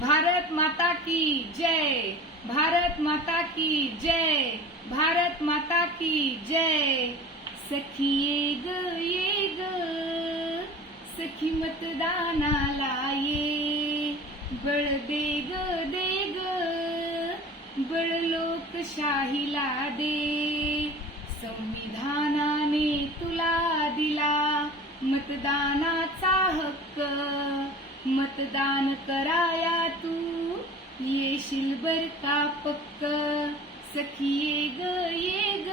भारत माता की जय। भारत माता की जय। भारत माता की जय। सखीये ग ये ग सखी मतदानाला ये बळ दे ग दे ग बळ लोकशाहीला दे संविधानाने तुला दिला मतदानाचा हक्क। मतदान कराया तू. येशील बर का पक्क? सखी ये ग ये ग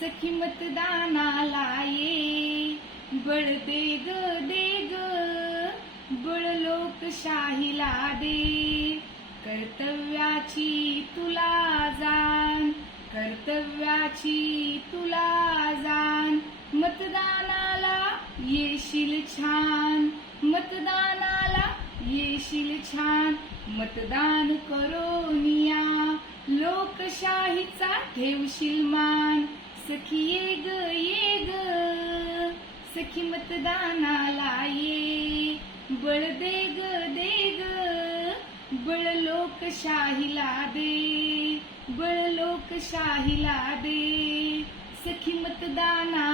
सखी मतदानाला ये. बळ दे ग दे ग बळ लोकशाहीला दे. कर्तव्याची तुला जाण. कर्तव्याची तुला जाण. मतदानाला येशील छान. मतदानाला येशील छान. मतदान करोनिया लोकशाहीचा ठेवशील मान. सखी ये ग ये ग. सखी मतदानाला ये. बळ दे ग दे ग. बळ लोकशाहीला दे. बळ लोकशाहीला दे. सखी मतदाना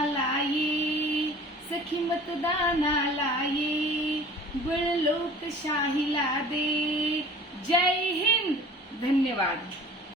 सखी मतदानाला ये. बळ लोकशाहीला दे. जय हिंद. धन्यवाद.